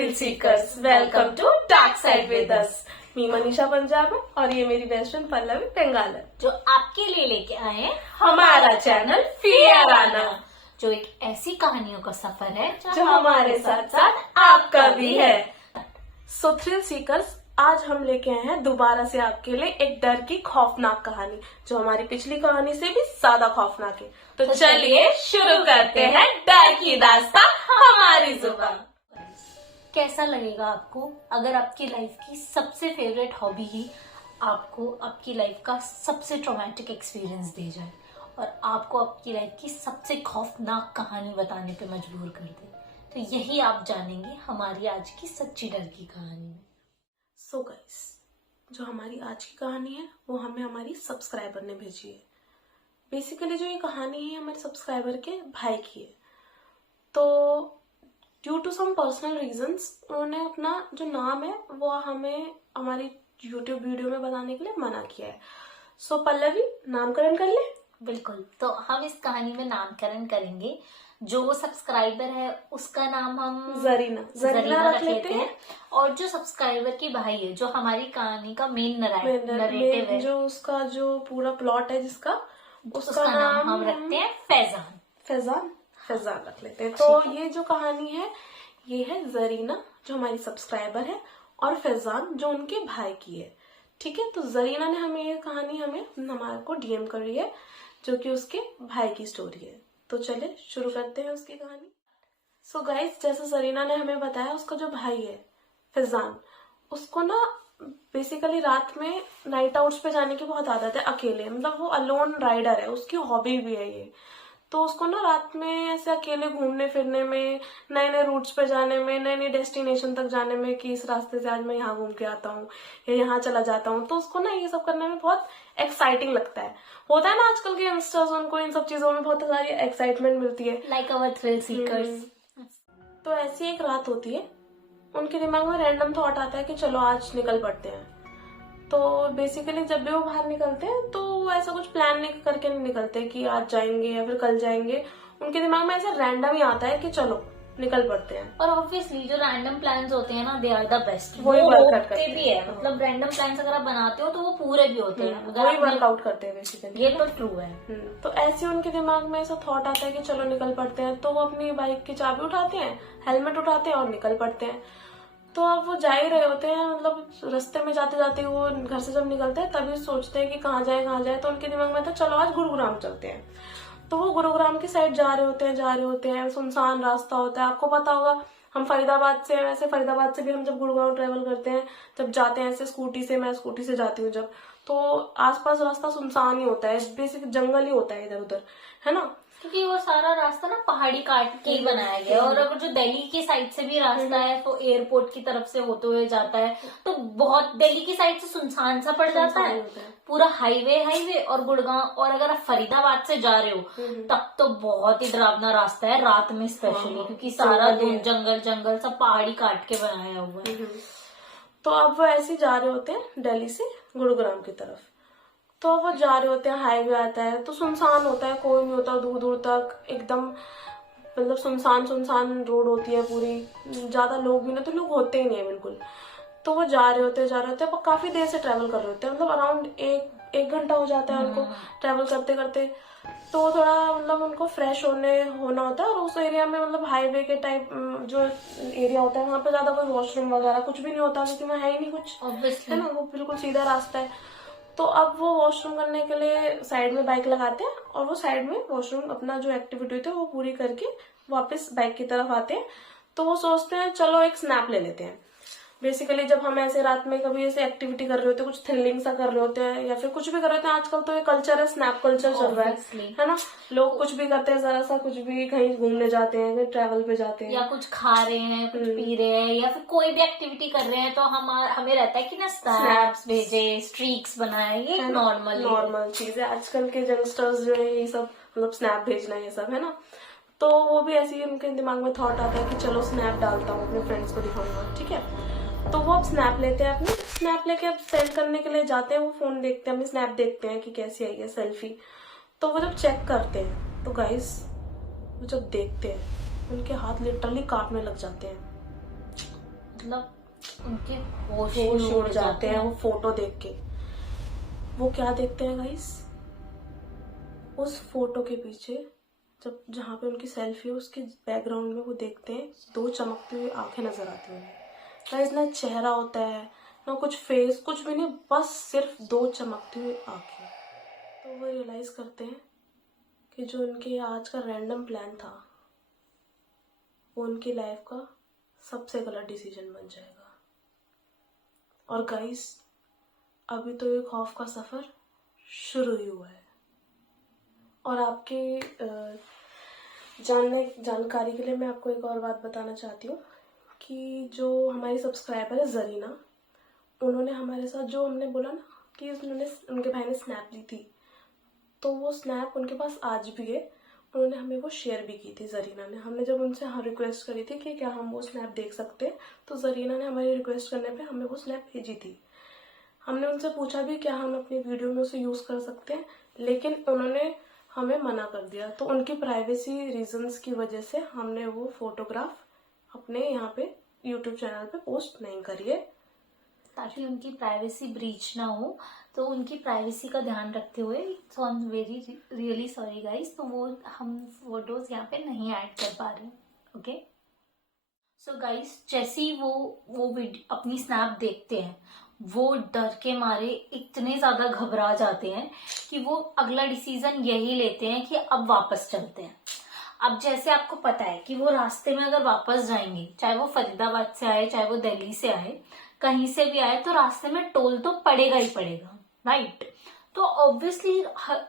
Thrill seekers, welcome to dark side with us. मैं मनीषा पंजाब है और ये मेरी बेस्ट फ्रेंड पल्लवी बेंगाल है, जो आपके लिए लेके आए हैं हमारा चैनल फियराना, जो एक ऐसी कहानियों का सफर है जो हमारे साथ साथ आपका भी है। सो थ्रिल सीकर्स, आज हम लेके आए हैं दोबारा से आपके लिए एक डर की खौफनाक कहानी, जो हमारी पिछली कहानी से भी ज्यादा खौफनाक है। तो चलिए शुरू करते हैं डर की दास्तां हमारी जुबान। कैसा लगेगा आपको अगर आपकी लाइफ की सबसे फेवरेट हॉबी ही आपको आपकी लाइफ का सबसे ट्रॉमेटिक एक्सपीरियंस दे जाए और आपको आपकी लाइफ की सबसे खौफनाक कहानी बताने पे मजबूर कर दे। तो यही आप जानेंगे हमारी आज की सच्ची डर की कहानी में। सो गाइस, जो हमारी आज की कहानी है वो हमें हमारी सब्सक्राइबर ने भेजी है। बेसिकली जो ये कहानी है हमारे सब्सक्राइबर के भाई की है। तो due to some personal reasons उन्होंने अपना जो नाम है वो हमें हमारी यूट्यूब वीडियो में बताने के लिए मना किया है। सो पल्लवी, नामकरण कर ले। बिल्कुल, तो हम इस कहानी में नामकरण करेंगे। जो सब्सक्राइबर है उसका नाम हम जरीना रख लेते हैं। और जो सब्सक्राइबर की भाई है, जो हमारी कहानी का मेन नरेटिव है, जो उसका जो पूरा प्लॉट है जिसका उसका नाम हम रखते हैं फैजान रख लेते हैं। तो ये जो कहानी है ये है जरीना, जो हमारी सब्सक्राइबर है, और फैजान जो उनके भाई की है। ठीक है, तो जरीना ने हमें ये कहानी हमारे को डीएम कर रही है, जो कि उसके भाई की स्टोरी है। तो चले शुरू करते हैं उसकी कहानी। सो गाइस, जैसे जरीना ने हमें बताया, उसका जो भाई है फैजान, उसको ना बेसिकली रात में नाइट आउट्स पे जाने की बहुत आदत है अकेले। मतलब वो अलोन राइडर है, उसकी हॉबी भी है ये। तो उसको ना रात में ऐसे अकेले घूमने फिरने में, नए नए रूट्स पे जाने में, नई नई डेस्टिनेशन तक जाने में, कि इस रास्ते से आज मैं यहाँ घूम के आता हूँ या यहाँ चला जाता हूँ, तो उसको ना ये सब करने में बहुत एक्साइटिंग लगता है। होता है ना आजकल के यंगस्टर्स, उनको इन सब चीजों में बहुत सारी एक्साइटमेंट मिलती है, लाइक अवर थ्रिल सीकर्स। तो ऐसी एक रात होती है, उनके दिमाग में रैंडम थॉट आता है कि चलो आज निकल पड़ते हैं। तो बेसिकली जब भी वो बाहर निकलते हैं तो वो ऐसा कुछ प्लान नहीं करके नहीं निकलते कि आज जाएंगे या फिर कल जाएंगे। उनके दिमाग में ऐसा रैंडम ही आता है कि चलो निकल पड़ते हैं। और ऑब्वियसली जो रैंडम प्लान्स होते हैं ना, दे आर द बेस्ट। वही वर्कआउट करते भी है। मतलब रैंडम प्लान्स अगर आप बनाते हो तो वो पूरे भी होते हैं। वही वर्कआउट करते हैं बेसिकली। ये तो ट्रू है। तो ऐसे उनके दिमाग में ऐसा थॉट आता है कि चलो निकल पड़ते हैं। तो वो अपनी बाइक की चाबी उठाते हैं, हेलमेट उठाते हैं और निकल पड़ते हैं। तो अब वो जा ही रहे होते हैं, मतलब रास्ते में जाते जाते वो घर से जब निकलते हैं तभी सोचते हैं कि कहाँ जाए। तो उनके दिमाग में था चलो आज गुरुग्राम चलते हैं। तो वो गुरुग्राम की साइड जा रहे होते हैं। सुनसान रास्ता होता है, आपको पता होगा हम फरीदाबाद से, वैसे फरीदाबाद से भी हम जब गुरुग्राम ट्रेवल करते हैं, जब जाते हैं ऐसे स्कूटी से, मैं स्कूटी से जाती हूँ जब, तो आसपास रास्ता सुनसान ही होता है, बेसिक जंगल ही होता है इधर उधर, है ना। क्योंकि वो सारा रास्ता ना पहाड़ी काट के ही बनाया गया है। और अगर जो दिल्ली की साइड से भी रास्ता है तो एयरपोर्ट की तरफ से होते हुए जाता है, तो बहुत दिल्ली की साइड से सुनसान सा पड़ जाता है पूरा हाईवे। और गुड़गांव, और अगर आप फरीदाबाद से जा रहे हो तब तो बहुत ही डरावना रास्ता है रात में स्पेशली, क्योंकि सारा दूर जंगल सब पहाड़ी काट के बनाया हुआ है। तो अब वो ऐसे जा रहे होते हैं दिल्ली से गुरुग्राम की तरफ। तो वो जा रहे होते हैं, हाईवे आता है तो सुनसान होता है, कोई नहीं होता दूर दूर तक, एकदम मतलब सुनसान रोड होती है पूरी, ज्यादा लोग भी ना, तो लोग होते ही नहीं है बिल्कुल। तो वो जा रहे होते हैं, पर काफी देर से ट्रेवल कर रहे होते हैं, मतलब अराउंड एक घंटा हो जाता है उनको ट्रेवल करते करते। तो थोड़ा मतलब उनको फ्रेश होना होता है। और उस एरिया में मतलब हाईवे के टाइप जो एरिया होता है वहाँ पे ज्यादा कोई वॉशरूम वगैरह कुछ भी नहीं होता, क्योंकि वहाँ है ही नहीं कुछ, है ना, वो बिल्कुल सीधा रास्ता है। तो अब वो वॉशरूम करने के लिए साइड में बाइक लगाते हैं और वो साइड में वॉशरूम अपना जो एक्टिविटी होती है वो पूरी करके वापस बाइक की तरफ आते हैं। तो वो सोचते हैं चलो एक स्नैप ले लेते हैं। बेसिकली जब हम ऐसे रात में कभी ऐसे एक्टिविटी कर रहे होते हैं, कुछ थ्रिलिंग सा कर रहे होते हैं या फिर कुछ भी कर रहे होते हैं, आजकल तो ये कल्चर है, स्नैप कल्चर चल रहा है ना। लोग कुछ भी करते हैं, जरा सा कुछ भी, कहीं घूमने जाते हैं, कहीं ट्रैवल पे जाते हैं, या कुछ खा रहे हैं, कुछ पी रहे हैं, या फिर कोई भी एक्टिविटी कर रहे हैं, तो हमें रहता है कि ना स्नैप्स भेजे, स्ट्रीक्स बनाए। ये नॉर्मल चीज है। आजकल के यंगस्टर्स जो है ये सब मतलब स्नैप भेजना ये सब, है ना। तो वो भी ऐसे ही उनके दिमाग में थॉट आता है कि चलो स्नैप डालता हूँ, अपने फ्रेंड्स को दिखाऊंगा, ठीक है। तो वो अब स्नैप लेते हैं, अपनी स्नैप लेके अब सेंड करने के लिए जाते हैं। वो फोन देखते हैं, अपनी स्नैप देखते हैं कि कैसी आई है सेल्फी। तो वो जब चेक करते हैं तो गाइस, वो जब देखते हैं उनके हाथ लिटरली कांपने लग जाते हैं। मतलब उनके होश होश ही उड़ जाते हैं वो फोटो देख के। वो क्या देखते हैं गाइस, उस फोटो के पीछे जब जहाँ पे उनकी सेल्फी है उसके बैकग्राउंड में वो देखते हैं 2 चमकती हुई आंखें नजर आती हैं गाइस। ना चेहरा होता है ना कुछ फेस, कुछ भी नहीं, बस सिर्फ 2 चमकती हुई आंखें। तो वो रियलाइज करते हैं कि जो उनके आज का रैंडम प्लान था वो उनकी लाइफ का सबसे गलत डिसीजन बन जाएगा। और गाइस अभी तो ये खौफ का सफर शुरू ही हुआ है। और आपके जानकारी के लिए मैं आपको एक और बात बताना चाहती हूँ कि जो हमारी सब्सक्राइबर है जरीना, उन्होंने हमारे साथ जो हमने बोला ना कि उनके भाई ने स्नैप ली थी, तो वो स्नैप उनके पास आज भी है। उन्होंने हमें वो शेयर भी की थी जरीना ने। हमने जब उनसे रिक्वेस्ट करी थी कि क्या हम वो स्नैप देख सकते हैं, तो जरीना ने हमारी रिक्वेस्ट करने पे हमें वो स्नैप भेजी थी। हमने उनसे पूछा भी क्या हम अपनी वीडियो में उसे यूज कर सकते हैं, लेकिन उन्होंने हमें मना कर दिया। तो उनकी प्राइवेसी रीजंस की वजह से हमने वो फोटोग्राफ अपने यहाँ पे यूट्यूब चैनल पे पोस्ट नहीं करी है, ताकि उनकी प्राइवेसी ब्रीच ना हो। तो उनकी प्राइवेसी का ध्यान रखते हुए, so I am very really sorry guys, तो वो हम फोटोज यहाँ पे नहीं ऐड कर पा रहे। ओके, सो गाइस जैसे ही वो अपनी स्नैप देखते हैं, वो डर के मारे इतने ज्यादा घबरा जाते हैं कि वो अगला डिसीजन यही लेते हैं कि अब वापस चलते हैं। अब जैसे आपको पता है कि वो रास्ते में अगर वापस जाएंगे, चाहे वो फरीदाबाद से आए चाहे वो दिल्ली से आए, कहीं से भी आए, तो रास्ते में टोल तो पड़ेगा ही पड़ेगा, राइट। तो ऑब्वियसली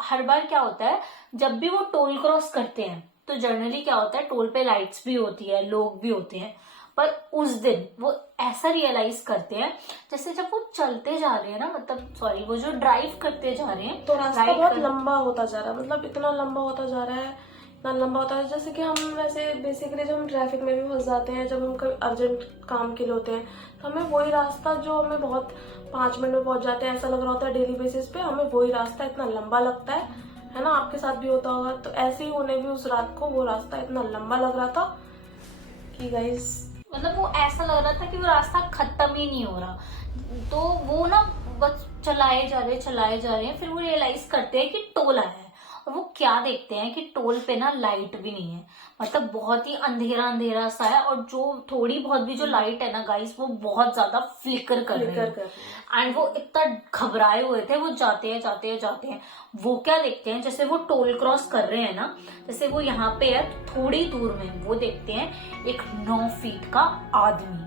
हर बार क्या होता है, जब भी वो टोल क्रॉस करते हैं तो जनरली क्या होता है, टोल पे लाइट्स भी होती है, लोग भी होते हैं। पर उस दिन वो ऐसा रियलाइज करते हैं, जैसे जब वो चलते जा रहे हैं ना, मतलब सॉरी, वो जो ड्राइव करते जा रहे हैं, तो रास्ता बहुत लंबा होता जा रहा है, मतलब इतना लंबा होता जा रहा है, इतना लंबा होता है। जैसे कि हम वैसे बेसिकली जब हम ट्रैफिक में भी फंस जाते हैं, जब हम कभी अर्जेंट काम के लिए होते हैं, तो हमें वही रास्ता जो हमें बहुत 5 मिनट में पहुंच जाते हैं ऐसा लग रहा होता है, डेली बेसिस पे हमें वही रास्ता इतना लंबा लगता है ना। आपके साथ भी होता होगा। तो ऐसे ही उन्हें भी उस रात को वो रास्ता इतना लंबा लग रहा था कि गाइस, मतलब वो ऐसा लग रहा था कि वो रास्ता खत्म ही नहीं हो रहा। तो वो ना बस चलाए जा रहे हैं। फिर वो रियलाइज करते हैं कि टोल आया है, और वो क्या देखते हैं कि टोल पे ना लाइट भी नहीं है, मतलब बहुत ही अंधेरा सा है। और जो थोड़ी बहुत भी जो लाइट है ना गाइस, वो बहुत ज्यादा फ्लिकर कर रही है। एंड वो इतना घबराए हुए थे, वो जाते हैं। वो क्या देखते हैं, जैसे वो टोल क्रॉस कर रहे हैं ना, जैसे वो यहाँ पे है, थोड़ी दूर में वो देखते हैं एक 9 फीट का आदमी।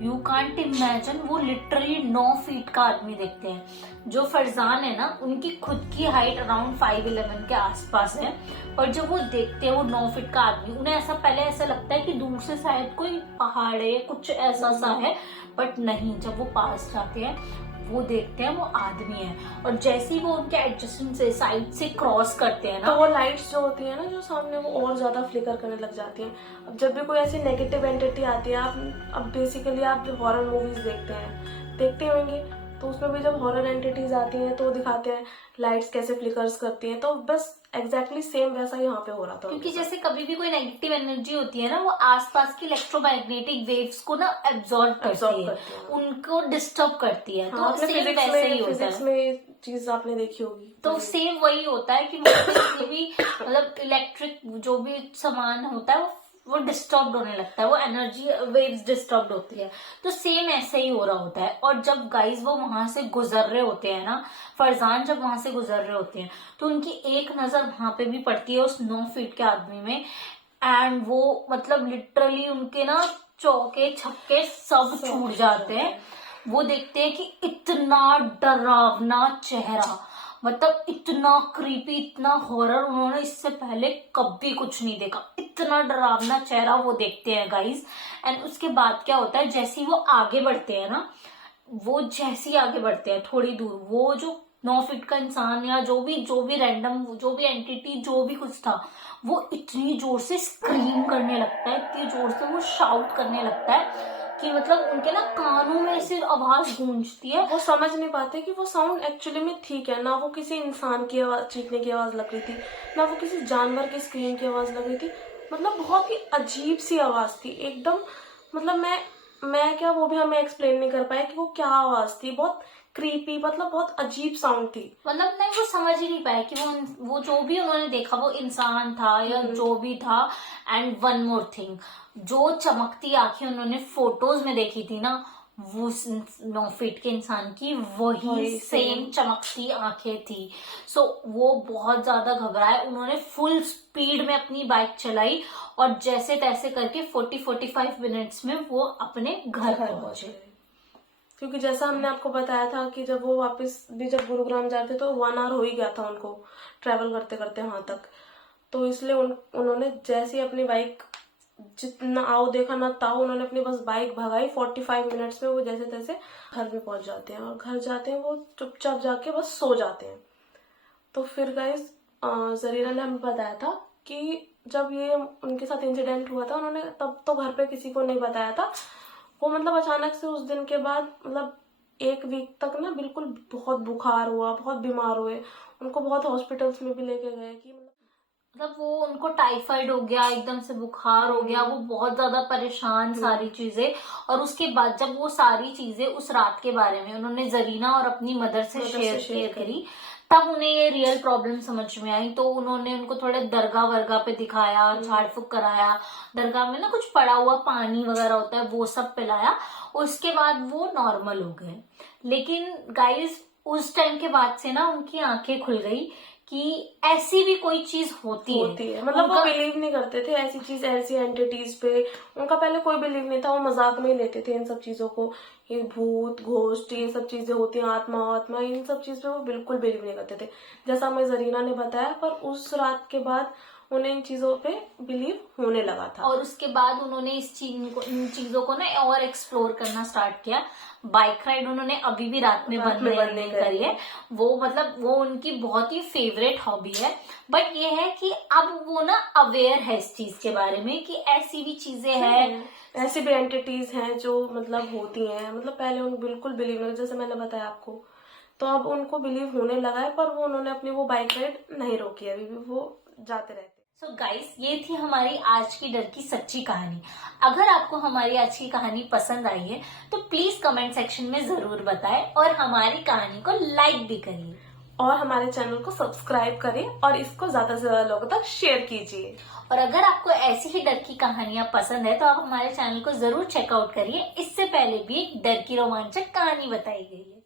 यू कांट इमेजिन, वो लिटरली 9 फीट का आदमी देखते हैं। जो फरजान है ना, उनकी खुद की हाइट अराउंड 5'11" के आसपास है, पर जब वो देखते हैं वो 9 फीट का आदमी, उन्हें ऐसा पहले ऐसा लगता है कि दूर से शायद कोई पहाड़ है, कुछ ऐसा सा है, बट नहीं। जब वो पास जाते हैं वो देखते हैं वो आदमी है। और जैसे ही वो उनके एडजस्टमेंट से साइड से क्रॉस करते हैं ना, तो वो लाइट्स जो होती है ना जो सामने, वो और ज्यादा फ्लिकर करने लग जाती हैं। अब जब भी कोई ऐसी नेगेटिव एंटिटी आती है, अब बेसिकली आप जो हॉरर मूवीज देखते होंगे, तो उसमें भी जब हॉरर एंटिटीज आती हैं तो दिखाते हैं लाइट्स कैसे फ्लिकर्स करती हैं। तो बस एग्जैक्टली सेम वैसा यहाँ पे हो रहा था। क्योंकि जैसे कभी भी कोई नेगेटिव एनर्जी होती है ना, वो आसपास की इलेक्ट्रोमैग्नेटिक वेव्स को ना एब्जॉर्ब करती है, उनको डिस्टर्ब करती है। तो सेम वैसे ही होता है। में चीज आपने देखी होगी, तो सेम वही होता है कि भी मतलब इलेक्ट्रिक जो भी सामान होता है वो डिस्टर्ब होने लगता है, वो एनर्जी वेव्स डिस्टर्ब होती है। तो सेम ऐसे ही हो रहा होता है। और जब गाइस वो वहां से गुजर रहे होते हैं ना, फरजान जब वहां से गुजर रहे होते हैं, तो उनकी एक नजर वहां पे भी पड़ती है उस 9 फीट के आदमी में। एंड वो मतलब लिटरली उनके ना चौके छक्के सब छूट जाते हैं। वो देखते हैं कि इतना डरावना चेहरा, मतलब इतना क्रीपी, इतना हॉरर उन्होंने इससे पहले कभी कुछ नहीं देखा। इतना डरावना चेहरा वो देखते हैं गाइस। एंड उसके बाद क्या होता है, जैसे ही वो आगे बढ़ते हैं ना, वो जैसे ही आगे बढ़ते हैं थोड़ी दूर, वो जो 9 फीट का इंसान या जो भी रैंडम जो भी एंटिटी जो भी कुछ था, वो इतनी जोर से स्क्रीम करने लगता है, इतनी जोर से वो शाउट करने लगता है कि मतलब उनके ना कानों में ऐसी आवाज गूंजती है। वो समझ नहीं पाते कि वो साउंड एक्चुअली में ठीक है ना, वो किसी इंसान की आवाज, चीखने की आवाज लग रही थी, ना वो किसी जानवर की स्क्रीम की आवाज लग रही थी। मतलब बहुत ही अजीब सी आवाज थी एकदम। मतलब मैं क्या, वो भी हमें एक्सप्लेन नहीं कर पाया कि वो क्या आवाज थी। बहुत क्रीपी, मतलब बहुत अजीब साउंड थी। मतलब नहीं, वो समझ ही नहीं पाए कि वो जो भी उन्होंने देखा वो इंसान था या जो भी था। एंड वन मोर थिंग, जो चमकती आंखें उन्होंने फोटोज में देखी थी ना, वो 9 फीट के इंसान की वही सेम चमकती आंखें थी। सो वो बहुत ज्यादा घबराए, उन्होंने फुल स्पीड में अपनी बाइक चलाई और जैसे तैसे करके 40-45 मिनट्स में वो अपने घर पहुंचे। क्योंकि जैसा हमने आपको बताया था कि जब वो वापस भी जब गुरुग्राम जाते तो 1 आवर हो ही गया था उनको ट्रेवल करते करते वहां तक। तो इसलिए उन्होंने जैसे ही अपनी बाइक, जितना आओ देखा ना ताओ, उन्होंने अपनी बस बाइक भगाई। 45 मिनट्स में वो जैसे तैसे घर में पहुंच जाते हैं। और घर जाते हैं वो चुपचाप जाके बस सो जाते हैं। तो फिर गाइस जरीना ने हमें बताया था कि जब ये उनके साथ इंसिडेंट हुआ था, उन्होंने तब तो घर पे किसी को नहीं बताया था। वो मतलब अचानक से उस दिन के बाद मतलब 1 वीक तक ना बिल्कुल बहुत बुखार हुआ, बहुत बीमार हुए। उनको बहुत हॉस्पिटल्स में भी लेके गए कि मतलब वो उनको टाइफाइड हो गया, एकदम से बुखार हो गया, वो बहुत ज्यादा परेशान, सारी चीजें। और उसके बाद जब वो सारी चीजें उस रात के बारे में उन्होंने जरीना और अपनी मदर से शेयर करी, तब उन्हें ये रियल प्रॉब्लम समझ में आई। तो उन्होंने उनको थोड़े दरगाह वर्गा पे दिखाया, झाड़ फूक कराया, दरगाह में ना कुछ पड़ा हुआ पानी वगैरह होता है वो सब पिलाया। उसके बाद वो नॉर्मल हो गए। लेकिन गाइस उस टाइम के बाद से ना उनकी आंखें खुल गई कि ऐसी भी कोई चीज होती है। मतलब वो बिलीव नहीं करते थे ऐसी चीज, ऐसी एंटिटीज पे। उनका पहले कोई बिलीव नहीं था, वो मजाक में ही लेते थे इन सब चीजों को। ये भूत घोस्ट ये सब चीजें होती हैं, आत्मा, इन सब चीज पे वो बिल्कुल बिलीव नहीं करते थे, जैसा हमें जरीना ने बताया। पर उस रात के बाद उन्हें इन चीजों पे बिलीव होने लगा था। और उसके बाद उन्होंने इन चीजों को ना और एक्सप्लोर करना स्टार्ट किया। बाइक राइड उन्होंने अभी भी रात में बंद नहीं करी है। वो मतलब वो उनकी बहुत ही फेवरेट हॉबी है। बट ये है कि अब वो ना अवेयर है इस चीज के बारे में कि ऐसी भी चीजें हैं, ऐसी भी एंटिटीज हैं जो मतलब होती हैं। मतलब पहले उनको बिल्कुल बिलीव नहीं, जैसे मैंने बताया आपको। तो अब उनको बिलीव होने लगा है। पर वो उन्होंने अपनी वो बाइक राइड नहीं रोकी, अभी भी वो जाते रहते। सो गाइस, ये थी हमारी आज की डर की सच्ची कहानी। अगर आपको हमारी आज की कहानी पसंद आई है तो प्लीज कमेंट सेक्शन में जरूर बताएं और हमारी कहानी को लाइक भी करिए और हमारे चैनल को सब्सक्राइब करें और इसको ज्यादा से ज्यादा लोगों तक शेयर कीजिए। और अगर आपको ऐसी ही डर की कहानियां पसंद है तो आप हमारे चैनल को जरूर चेकआउट करिए। इससे पहले भी एक डर की रोमांचक कहानी बताई गई है।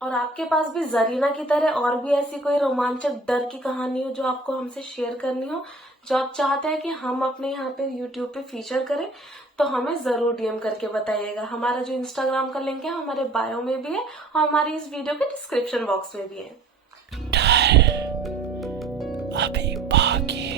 और आपके पास भी जरीना की तरह और भी ऐसी कोई रोमांचक डर की कहानी हो जो आपको हमसे शेयर करनी हो, जो आप चाहते हैं कि हम अपने यहाँ पे YouTube पे फीचर करें, तो हमें जरूर DM करके बताइएगा। हमारा जो Instagram का लिंक है हमारे बायो में भी है और हमारी इस वीडियो के डिस्क्रिप्शन बॉक्स में भी है। अभी बाकी